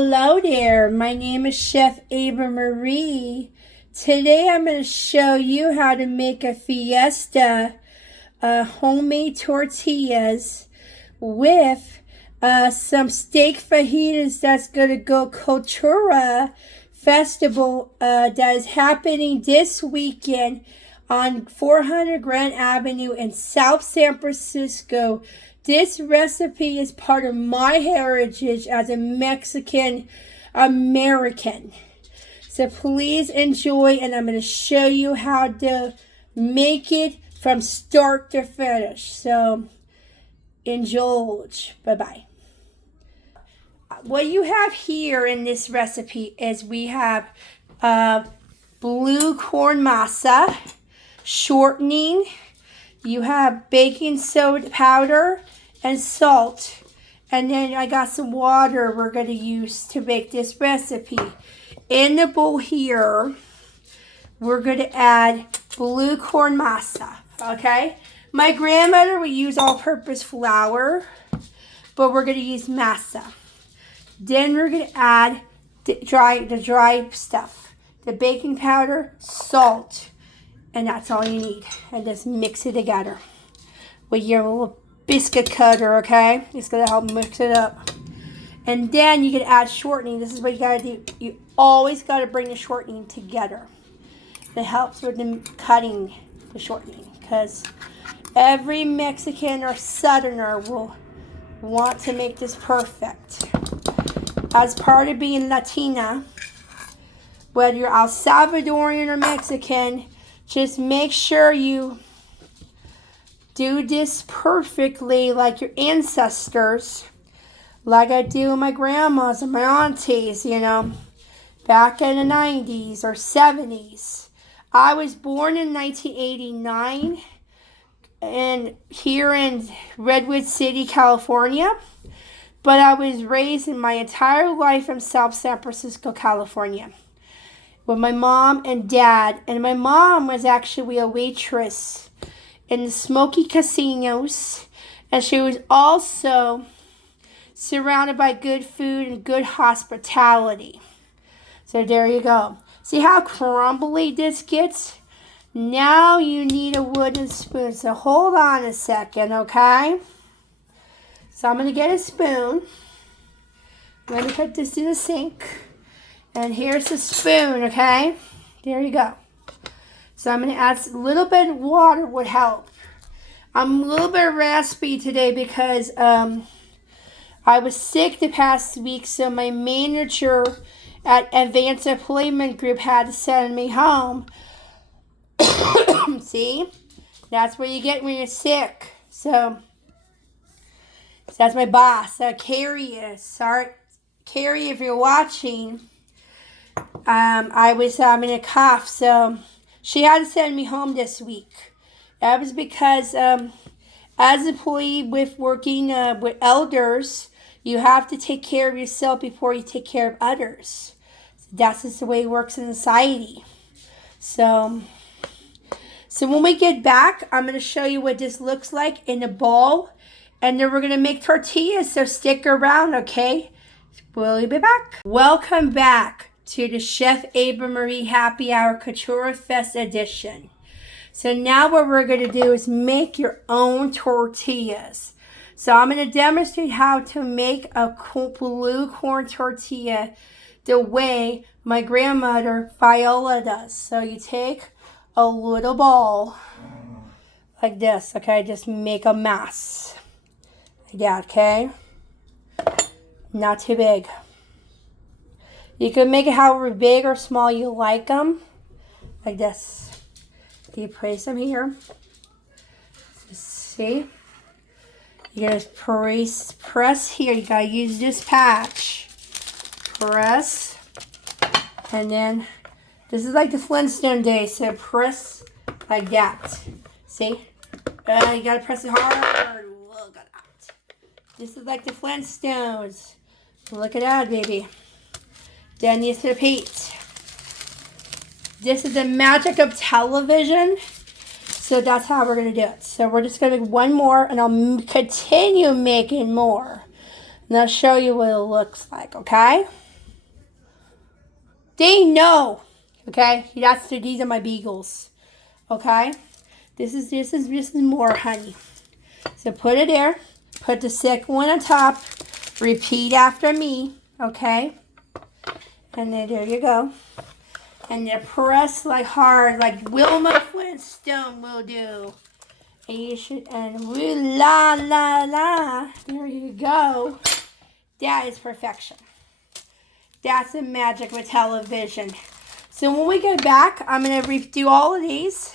Hello there, my name is Chef Ava Marie. Today I'm going to show you how to make a fiesta homemade tortillas with some steak fajitas that's going to go cultura festival that is happening this weekend on 400 Grand Avenue in South San Francisco. This recipe is part of my heritage as a Mexican American. So please enjoy, and I'm going to show you how to make it from start to finish. So indulge. Bye-bye. What you have here in this recipe is we have blue corn masa, shortening, you have baking soda powder, and salt, and then I got some water we're going to use to make this recipe. In the bowl here, we're going to add blue corn masa, okay? My grandmother would use all-purpose flour, but we're going to use masa. Then we're going to add the dry stuff, the baking powder, salt, and that's all you need. And just mix it together with your little biscuit cutter, okay? It's going to help mix it up. And then you can add shortening. This is what you got to do. You always got to bring the shortening together. It helps with the cutting the shortening, because every Mexican or Southerner will want to make this perfect. As part of being Latina, whether you're El Salvadorian or Mexican, just make sure you do this perfectly like your ancestors, like I do with my grandmas and my aunties, you know, back in the 90s or 70s. I was born in 1989 and here in Redwood City, California, but I was raised in my entire life in South San Francisco, California, with my mom and dad. And my mom was actually a waitress in the smoky casinos, and she was also surrounded by good food and good hospitality. So there you go. See how crumbly this gets? Now you need a wooden spoon. So hold on a second, okay? So I'm going to get a spoon. I'm going to put this in the sink. And here's the spoon, okay? There you go. So I'm going to add a little bit of water would help. I'm a little bit raspy today because I was sick the past week, so my manager at Advanced Employment Group had to send me home. See? That's what you get when you're sick. So that's my boss, Carrie. Sorry, Carrie, if you're watching. I was having a cough, so she had to send me home this week. That was because as an employee with working with elders, you have to take care of yourself before you take care of others. That's just the way it works in society. So when we get back, I'm going to show you what this looks like in a bowl. And then we're going to make tortillas, so stick around, okay? We'll be back. Welcome back to the Chef Ava Marie Happy Hour Couture Fest edition. So now what we're going to do is make your own tortillas. So I'm going to demonstrate how to make a blue corn tortilla the way my grandmother Viola does. So you take a little bowl like this, okay? Just make a mass like that, okay? Not too big. You can make it however big or small you like them. Like this. You place them here. See? You gotta press here. You gotta use this patch. Press. And then, this is like the Flintstone days. So press like that. See? You gotta press it hard. Look at that. This is like the Flintstones. Look at that, baby. Then you repeat. This is the magic of television. So that's how we're going to do it. So we're just going to make one more, and I'll continue making more. And I'll show you what it looks like, okay? They know. Okay, these are my beagles. Okay, this is more, honey. So put it there. Put the second one on top. Repeat after me. Okay, and then there you go. And then press like hard, like Wilma Flintstone will do. And you should, and woo la la la. There you go. That is perfection. That's the magic with television. So when we get back, I'm going to redo all of these.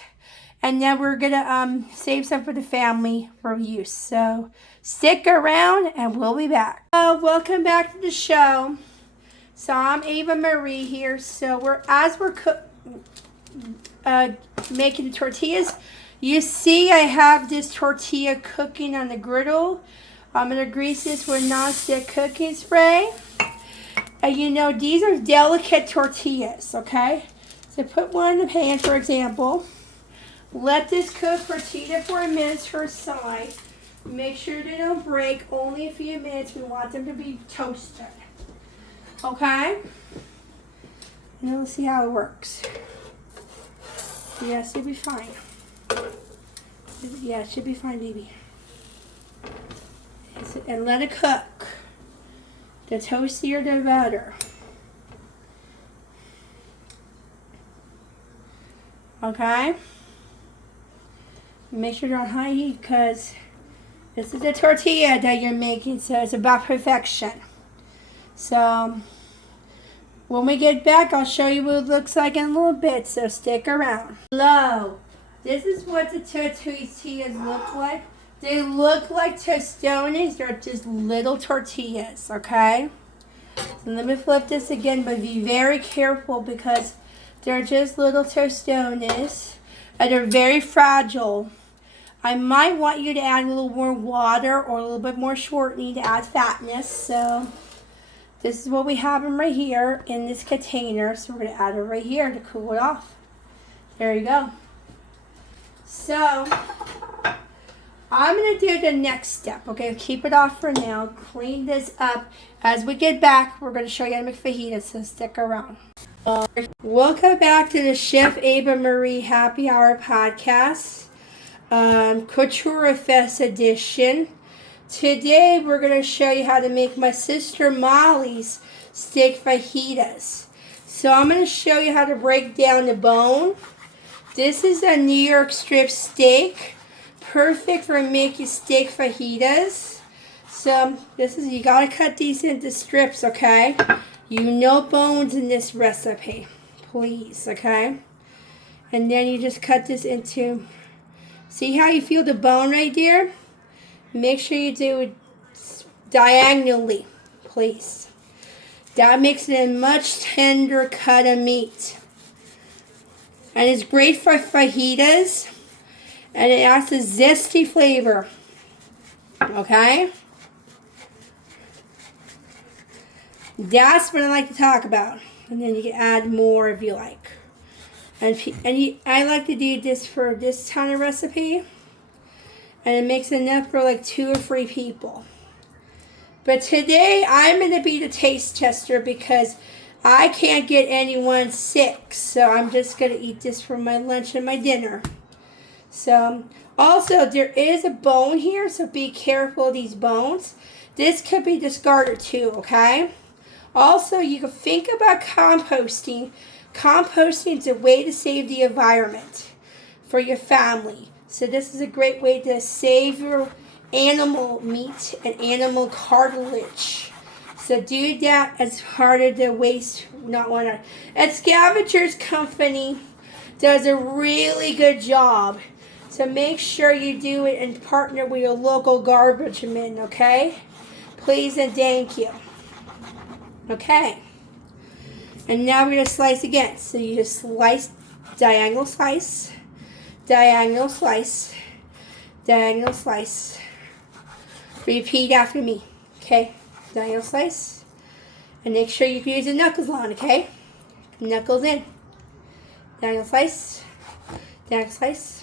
And then we're going to save some for the family for use. So stick around and we'll be back. Welcome back to the show. So I'm Ava Marie here. So we're making the tortillas. You see I have this tortilla cooking on the griddle. I'm going to grease this with non-stick cooking spray. And you know, these are delicate tortillas, okay? So put one in the pan, for example. Let this cook for 2 to 4 minutes per side. Make sure they don't break, only a few minutes. We want them to be toasted. Okay? And then let's see how it works. Yes, it'll be fine. Yeah, it should be fine, baby. And let it cook. The toastier, the better. Okay? Make sure they're on high heat because this is a tortilla that you're making, so it's about perfection. So, when we get back, I'll show you what it looks like in a little bit, so stick around. Hello. This is what the tortillas look like. They look like tostones. They're just little tortillas, okay? So let me flip this again, but be very careful because they're just little tostones. And they're very fragile. I might want you to add a little more water or a little bit more shortening to add fatness. So this is what we have them right here in this container. So we're going to add it right here to cool it off. There you go. So I'm going to do the next step. Okay, keep it off for now. Clean this up. As we get back, we're going to show you how to make fajitas, so stick around. Welcome back to the Chef Ava Marie Happy Hour podcast, Cultura Fest edition. Today, we're going to show you how to make my sister Molly's steak fajitas. So I'm going to show you how to break down the bone. This is a New York strip steak. Perfect for making steak fajitas. So you gotta cut these into strips, okay? You no bones in this recipe, please, okay? And then you just cut this into, see how you feel the bone right there? Make sure you do it diagonally, please. That makes it a much tender cut of meat. And it's great for fajitas. And it adds a zesty flavor. Okay? That's what I like to talk about. And then you can add more if you like. I like to do this for this kind of recipe. And it makes enough for like 2 or 3 people. But today I'm going to be the taste tester because I can't get anyone sick. So I'm just going to eat this for my lunch and my dinner. So, also, there is a bone here, so be careful of these bones. This could be discarded too, okay? Also, you can think about composting. Composting is a way to save the environment for your family. So this is a great way to save your animal meat and animal cartilage. So do that as harder to waste, not want to. And Scavengers Company does a really good job. So make sure you do it and partner with your local garbage men, okay? Please and thank you. Okay. And now we're going to slice again. So you just slice, diagonal slice, diagonal slice, diagonal slice. Repeat after me, okay? Diagonal slice. And make sure you can use the knuckles on, okay? Knuckles in. Diagonal slice, diagonal slice.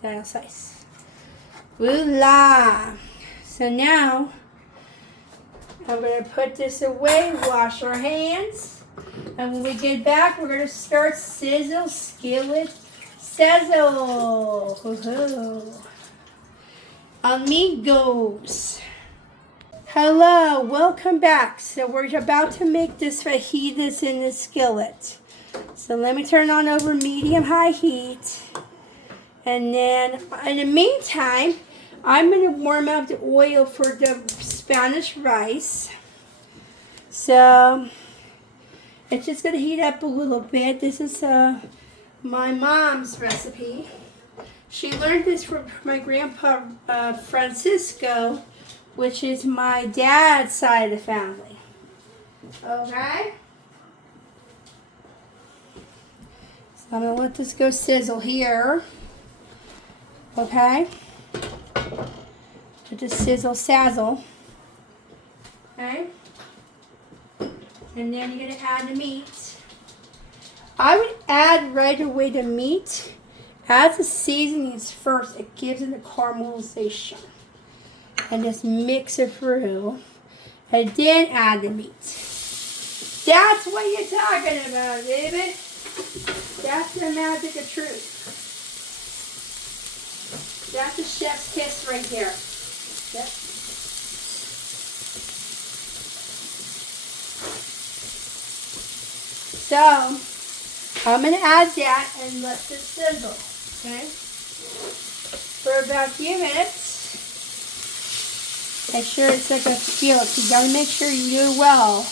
Diagonal slice. Voila! So now, I'm going to put this away, wash our hands. And when we get back, we're going to start sizzle, skillet, sizzle. Hoo-hoo. Amigos. Hello, welcome back. So we're about to make this fajitas in the skillet. So let me turn on over medium-high heat. And then in the meantime, I'm going to warm up the oil for the Spanish rice. So it's just going to heat up a little bit. This is my mom's recipe. She learned this from my grandpa Francisco, which is my dad's side of the family. Okay? So I'm going to let this go sizzle here. Okay? To just sizzle, sazzle. Okay? And then you're going to add the meat. I would add right away the meat. Add the seasonings first. It gives it a caramelization. And just mix it through. And then add the meat. That's what you're talking about, baby. That's the magic of truth. That's a chef's kiss right there. Yep. So, I'm going to add that and let this sizzle, okay? For about a few minutes. Make sure it's like a skillet. You got to make sure you do it well.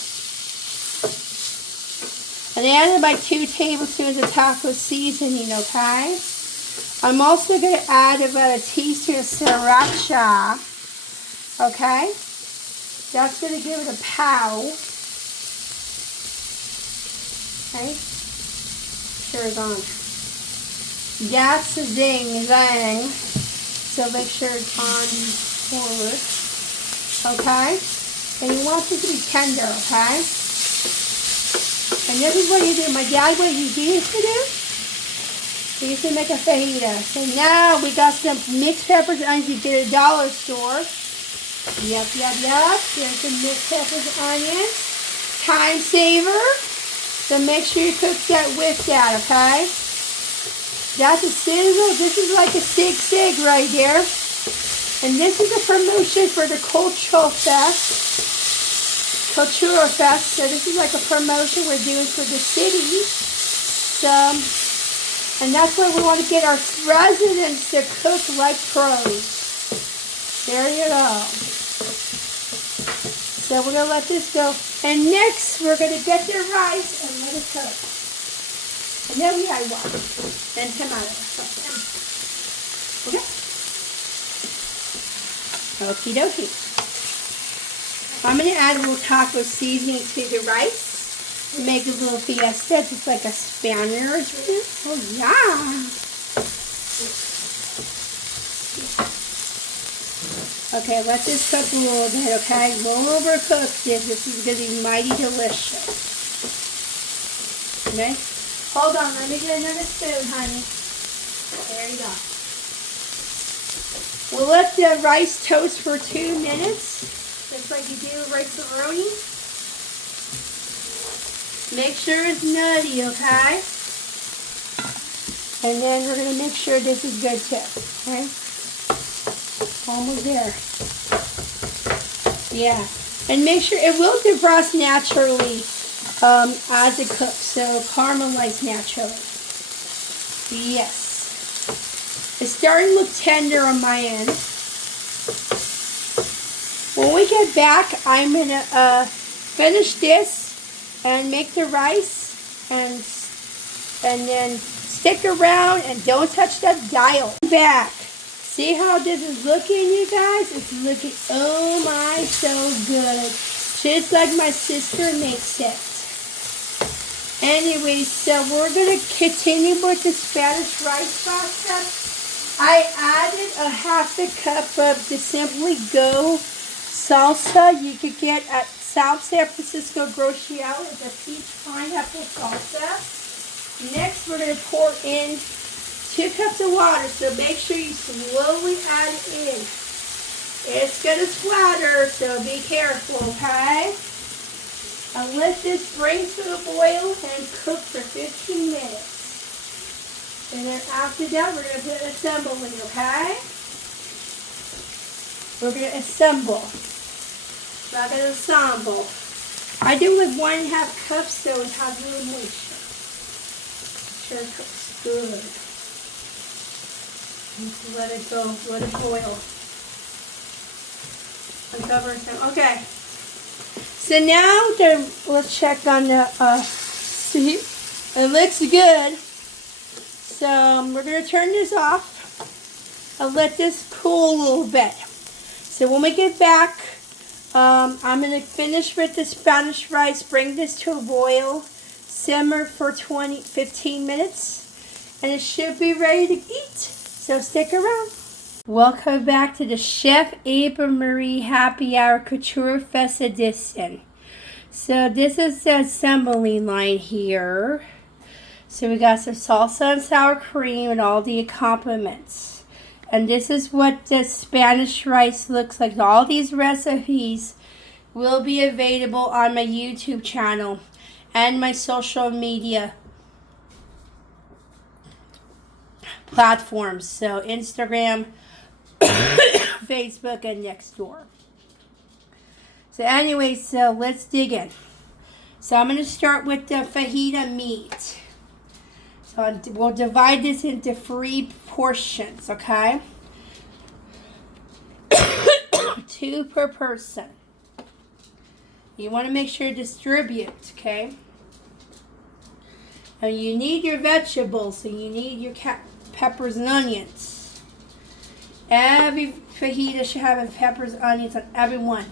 And I added about 2 tablespoons of taco seasoning, okay? I'm also going to add about a teaspoon of sriracha, okay? That's going to give it a pow. Okay? Sure is on. That's the zing. So make sure it's on forward. Okay? And you want this to be tender, okay? And this is what you do. My dad, what he used to do? We used to make a fajita. So now we got some mixed peppers and onions you get at a dollar store. Yep. There's some mixed peppers and onions. Time saver. So make sure you cook that with that, okay? That's a sizzle. This is like a sig right there. And this is a promotion for the Cultura Fest. So this is like a promotion we're doing for the city. So... And that's why we want to get our residents to cook like pros. There you go. So we're going to let this go. And next, we're going to get the rice and let it cook. And then we add water. Then tomato. Okay? Okie dokie. I'm going to add a little taco seasoning to the rice. Make a little fiesta, just like a Spanish. Oh, yeah. Okay, let this cook a little bit, okay? Don't overcook this. This is going to be mighty delicious. Okay? Hold on. Let me get another spoon, honey. There you go. We'll let the rice toast for 2 minutes, just like you do rice-a-roni. Make sure it's nutty, okay? And then we're going to make sure this is good too, okay? Almost there. Yeah. And make sure it will defrost naturally as it cooks, so caramelize naturally. Yes. It's starting to look tender on my end. When we get back, I'm going to finish this and make the rice and then stick around and don't touch that dial. Back. See how this is looking, you guys? It's looking, oh my, so good. Just like my sister makes it. Anyway, so we're going to continue with the Spanish rice pasta. I added a half a cup of the Simply Go salsa you could get at South San Francisco grocery outlet. It's a peach pineapple salsa. Next, we're going to pour in 2 cups of water, so make sure you slowly add it in. It's going to splatter, so be careful, okay? And let this bring to a boil and cook for 15 minutes. And then after that, we're going to put assembling, okay? We're going to assemble. Not going to assemble. I do with 1.5 cups, so it has a little moisture. Sure it cooks good. Let it go. Let it boil. Uncover it. Okay. So now let's check on the see. It looks good. So we're going to turn this off and let this cool a little bit. So when we get back, I'm going to finish with the Spanish rice, bring this to a boil, simmer for 15 minutes, and it should be ready to eat. So stick around. Welcome back to the Chef Ava Marie Happy Hour Couture Fest Edition. So this is the assembly line here. So we got some salsa and sour cream and all the accompaniments. And this is what the Spanish rice looks like. All these recipes will be available on my YouTube channel and my social media platforms. So Instagram, Facebook, and Nextdoor. So anyway, so let's dig in. So I'm going to start with the fajita meat. So we'll divide this into 3 portions, okay? 2 per person. You want to make sure to distribute, okay? And you need your vegetables, so you need your peppers and onions. Every fajita should have peppers and onions on every one.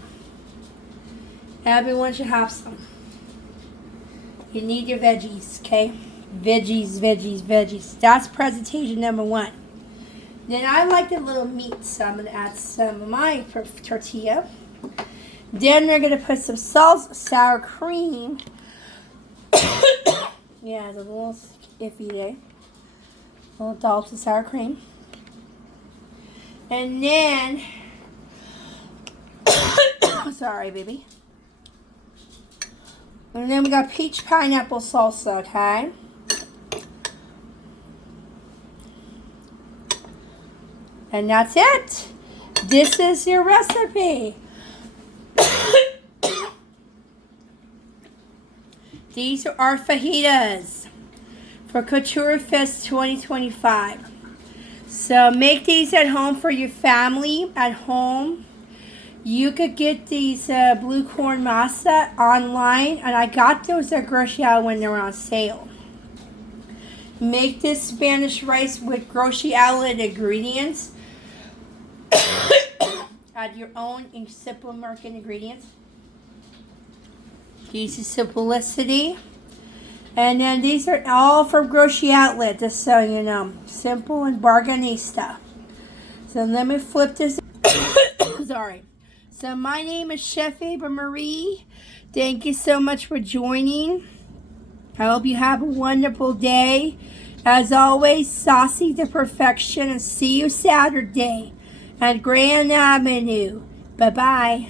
Everyone should have some. You need your veggies, okay? Veggies, veggies, veggies. That's presentation number 1. Then I like the little meat, so I'm going to add some of my tortilla. Then we're going to put some salsa, sour cream. Yeah, it's a little iffy there. Little dollops of sour cream. And then, sorry, baby. And then we got peach pineapple salsa, okay? And that's it. This is your recipe. These are our fajitas for Couture Fest 2025. So make these at home for your family at home. You could get these blue corn masa online, and I got those at grocery outlet when they were on sale. Make this Spanish rice with grocery outlet ingredients. Add your own simple American ingredients. These are simplicity. And then these are all from grocery outlet, just so you know. Simple and bargainista. So let me flip this. Sorry. So my name is Chef Ava Marie. Thank you so much for joining. I hope you have a wonderful day. As always, saucy to perfection, and see you Saturday at Grand Avenue. Bye-bye.